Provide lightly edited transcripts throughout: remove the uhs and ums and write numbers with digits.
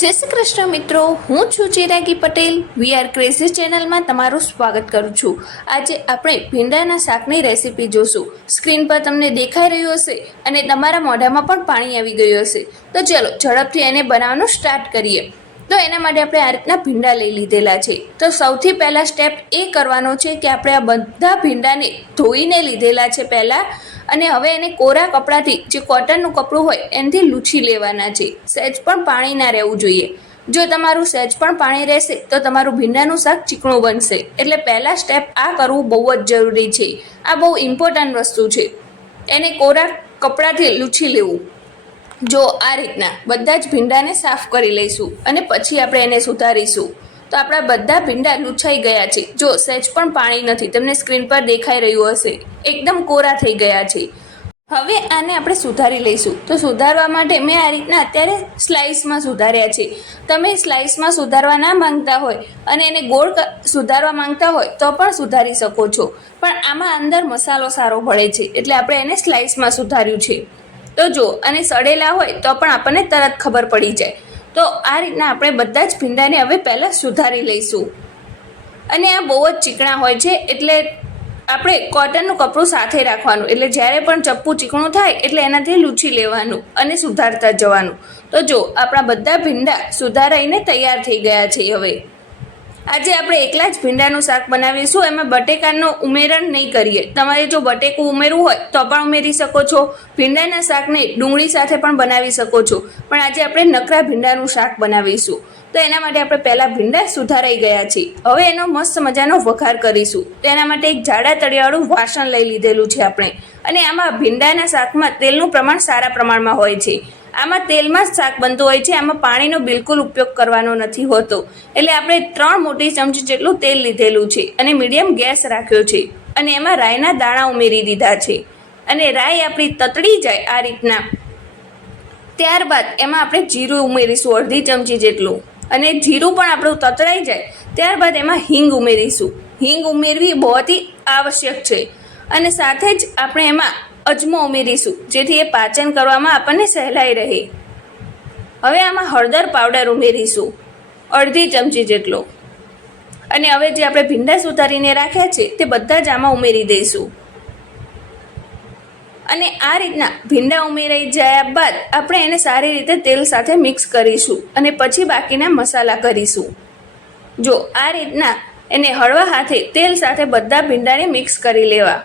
જય શ્રી કૃષ્ણ મિત્રો, હું છું ચિરાગી પટેલ. વી આર ક્રેઝી ચેનલમાં તમારું સ્વાગત કરું છું. આજે આપણે ભીંડાના શાકની રેસીપી જોશું. સ્ક્રીન પર તમને દેખાઈ રહ્યું હશે અને તમારા મોઢામાં પણ પાણી આવી ગયું હશે. તો ચલો ઝડપથી એને બનાવવાનું સ્ટાર્ટ કરીએ. તો એના માટે આપણે આ રીતના ભીંડા લઈ લીધેલા છે. તો સૌથી પહેલાં સ્ટેપ એ કરવાનો છે કે આપણે આ બધા ભીંડાને ધોઈને લીધેલા છે પહેલાં, અને હવે એને કોરા કપડાથી, જે કોટનનું કપડું હોય એનાથી લૂછી લેવાના છે. સહેજ પણ પાણી ના રહેવું જોઈએ. જો તમારું સહેજ પણ પાણી રહેશે તો તમારું ભીંડાનું શાક ચીકણું બનશે. એટલે પહેલાં સ્ટેપ આ કરવું બહુ જ જરૂરી છે. આ બહુ ઇમ્પોર્ટન્ટ વસ્તુ છે. એને કોરા કપડાથી લૂછી લેવું. જો આ રીતના બધા જ ભીંડાને સાફ કરી લઈશું અને પછી આપણે એને સુધારીશું. તો આપણા બધા ભીંડા લૂછાઈ ગયા છે. જો સહેજ પણ પાણી નથી, તમને સ્ક્રીન પર દેખાઈ રહ્યું હશે. એકદમ કોરા થઈ ગયા છે. હવે આને આપણે સુધારી લઈશું. તો સુધારવા માટે મેં આ રીતના અત્યારે સ્લાઇસમાં સુધાર્યા છે. તમે સ્લાઇસમાં સુધારવા ના માંગતા હોય અને એને ગોળ સુધારવા માંગતા હોય તો પણ સુધારી શકો છો. પણ આમાં અંદર મસાલો સારો ભળે છે એટલે આપણે એને સ્લાઇસમાં સુધાર્યું છે. તો જો અને સડેલા હોય તો પણ આપણને તરત ખબર પડી જાય. તો આ રીતના આપણે બધા જ ભીંડાને હવે પહેલાં સુધારી લઈશું. અને આ બહુ જ ચીકણા હોય છે એટલે આપણે કોટનનું કપડું સાથે રાખવાનું. એટલે જ્યારે પણ ચપ્પુ ચીકણું થાય એટલે એનાથી લૂછી લેવાનું અને સુધારતા જવાનું. તો જો આપણા બધા ભીંડા સુધારાઈને તૈયાર થઈ ગયા છે. હવે આજે આપણે એકલા જ ભીંડાનું શાક બનાવીશું. એમાં બટેકાનો ઉમેરણ નહીં કરીએ. તમારે જો બટેકું ઉમેરવું હોય તો પણ ઉમેરી શકો છો. ભીંડાના શાકને ડુંગળી સાથે પણ બનાવી શકો છો. પણ આજે આપણે નકરા ભીંડાનું શાક બનાવીશું. તો એના માટે આપણે પહેલાં ભીંડા સુધારાઈ ગયા છે. હવે એનો મસ્ત મજાનો વઘાર કરીશું. તો એના માટે એક જાડા તળિયાવાળું વાસણ લઈ લીધેલું છે આપણે. અને આમાં ભીંડાના શાકમાં તેલનું પ્રમાણ સારા પ્રમાણમાં હોય છે. આમાં તેલમાં જ શાક બનતું હોય છે. આમાં પાણીનો બિલકુલ ઉપયોગ કરવાનો નથી હોતો. એટલે આપણે 3 મોટી ચમચી જેટલું તેલ લીધેલું છે અને મીડિયમ ગેસ રાખ્યો છે. અને એમાં રાઈના દાણા ઉમેરી દીધા છે. અને રાઈ આપણી તતડી જાય આ રીતના, ત્યારબાદ એમાં આપણે જીરું ઉમેરીશું 1/2 ચમચી જેટલું. અને જીરું પણ આપણું તતડાઈ જાય ત્યારબાદ એમાં હિંગ ઉમેરીશું. હિંગ ઉમેરવી બહુ જ આવશ્યક છે. અને સાથે જ આપણે એમાં અજમો ઉમેરીશું, જેથી એ પાચન કરવામાં આપણને સહેલાઈ રહે. હવે આમાં હળદર પાવડર ઉમેરીશું 1/2 ચમચી જેટલો. અને હવે જે આપણે ભીંડા સુધારીને રાખ્યા છે તે બધા જ આમાં ઉમેરી દઈશું. અને આ રીતના ભીંડા ઉમેરાઈ જાય બાદ આપણે એને સારી રીતે તેલ સાથે મિક્સ કરીશું અને પછી બાકીના મસાલા કરીશું. જો આ રીતના એને હળવા હાથે તેલ સાથે બધા ભીંડાને મિક્સ કરી લેવા.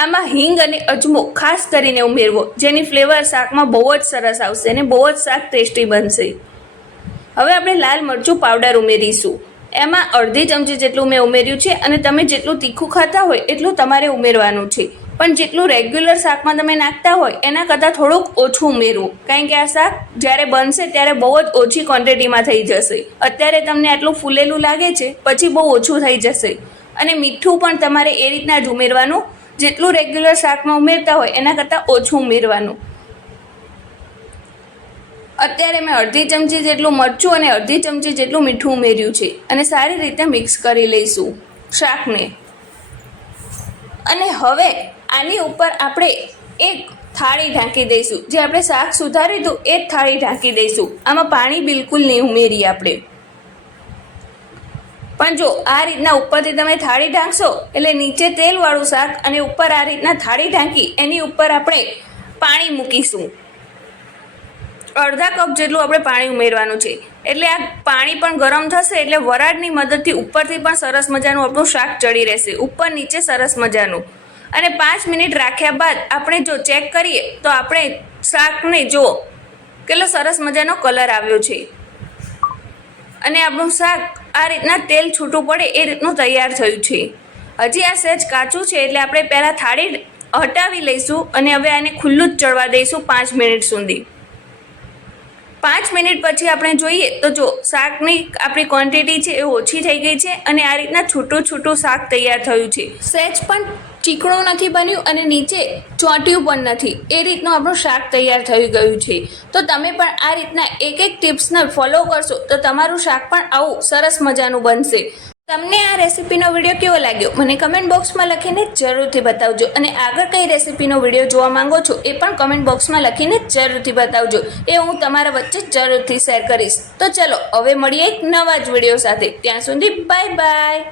આમાં હિંગ અને અજમો ખાસ કરીને ઉમેરવો, જેની ફ્લેવર શાકમાં બહુ જ સરસ આવશે અને બહુ જ શાક ટેસ્ટી બનશે. હવે આપણે લાલ મરચું પાવડર ઉમેરીશું. એમાં 1/2 ચમચી જેટલું મેં ઉમેર્યું છે. અને તમે જેટલું તીખું ખાતા હોય એટલું તમારે ઉમેરવાનું છે. પણ જેટલું રેગ્યુલર શાકમાં તમે નાખતા હોય એના કરતાં થોડુંક ઓછું ઉમેરવું. કારણ કે આ શાક જ્યારે બનશે ત્યારે બહુ જ ઓછી ક્વોન્ટિટીમાં થઈ જશે. અત્યારે તમને આટલું ફૂલેલું લાગે છે, પછી બહુ ઓછું થઈ જશે. અને મીઠું પણ તમારે એ રીતના જ ઉમેરવાનું, જેટલું રેગ્યુલર શાકમાં ઉમેરતા હોય એના કરતાં ઓછું ઉમેરવાનું. અત્યારે મેં 1/2 ચમચી જેટલું મરચું અને 1/2 ચમચી જેટલું મીઠું ઉમેર્યું છે. અને સારી રીતે મિક્સ કરી લઈશું શાકને. અને હવે આની ઉપર આપણે એક થાળી ઢાંકી દઈશું. જે આપણે શાક સુધાર્યું હતું એ જ થાળી ઢાંકી દઈશું. આમાં પાણી બિલકુલ નહીં ઉમેરીએ આપણે. પણ જો આ રીતના ઉપરથી તમે થાળી ઢાંકશો એટલે નીચે તેલવાળું શાક અને ઉપર આ રીતના થાળી ઢાંકી એની ઉપર આપણે પાણી મૂકીશું. 1/2 કપ જેટલું આપણે પાણી ઉમેરવાનું છે. એટલે આ પાણી પણ ગરમ થશે એટલે વરાળની મદદથી ઉપરથી પણ સરસ મજાનું આપણું શાક ચડી રહેશે, ઉપર નીચે સરસ મજાનું. અને 5 મિનિટ રાખ્યા બાદ આપણે જો ચેક કરીએ તો આપણે શાકને જુઓ કેટલો સરસ મજાનો કલર આવ્યો છે. અને આપણું શાક આ રીતના તેલ છૂટું પડે એ રીતનું તૈયાર થયું છે. હજી આ સહેજ કાચું છે એટલે આપણે પહેલાં થાળી હટાવી લઈશું અને હવે આને ખુલ્લું જ ચડવા દઈશું 5 મિનિટ સુધી. 5 મિનિટ પછી આપણે જોઈએ તો જો શાકની આપણી ક્વોન્ટિટી છે એ ઓછી થઈ ગઈ છે અને આ રીતના છૂટું છૂટું શાક તૈયાર થયું છે. સહેજ પણ ચીકણું નથી બન્યું અને નીચે ચોંટ્યું પણ નથી. એ રીતનું આપણું શાક તૈયાર થઈ ગયું છે. તો તમે પણ આ રીતના એક ટિપ્સને ફોલો કરશો તો તમારું શાક પણ આવું સરસ મજાનું બનશે. તમને આ રેસીપીનો વિડીયો કેવો લાગ્યો મને કમેન્ટ બોક્સમાં લખીને જરૂરથી બતાવજો અને આગળ કઈ રેસીપીનો વિડીયો જોવા માંગો છો એ પણ કમેન્ટ બોક્સમાં લખીને જરૂરથી બતાવજો એ હું તમારા વચ્ચે જરૂરથી શેર કરીશ. તો ચલો હવે મળીએ એક નવા જ વિડીયો સાથે. ત્યાં સુધી બાય બાય.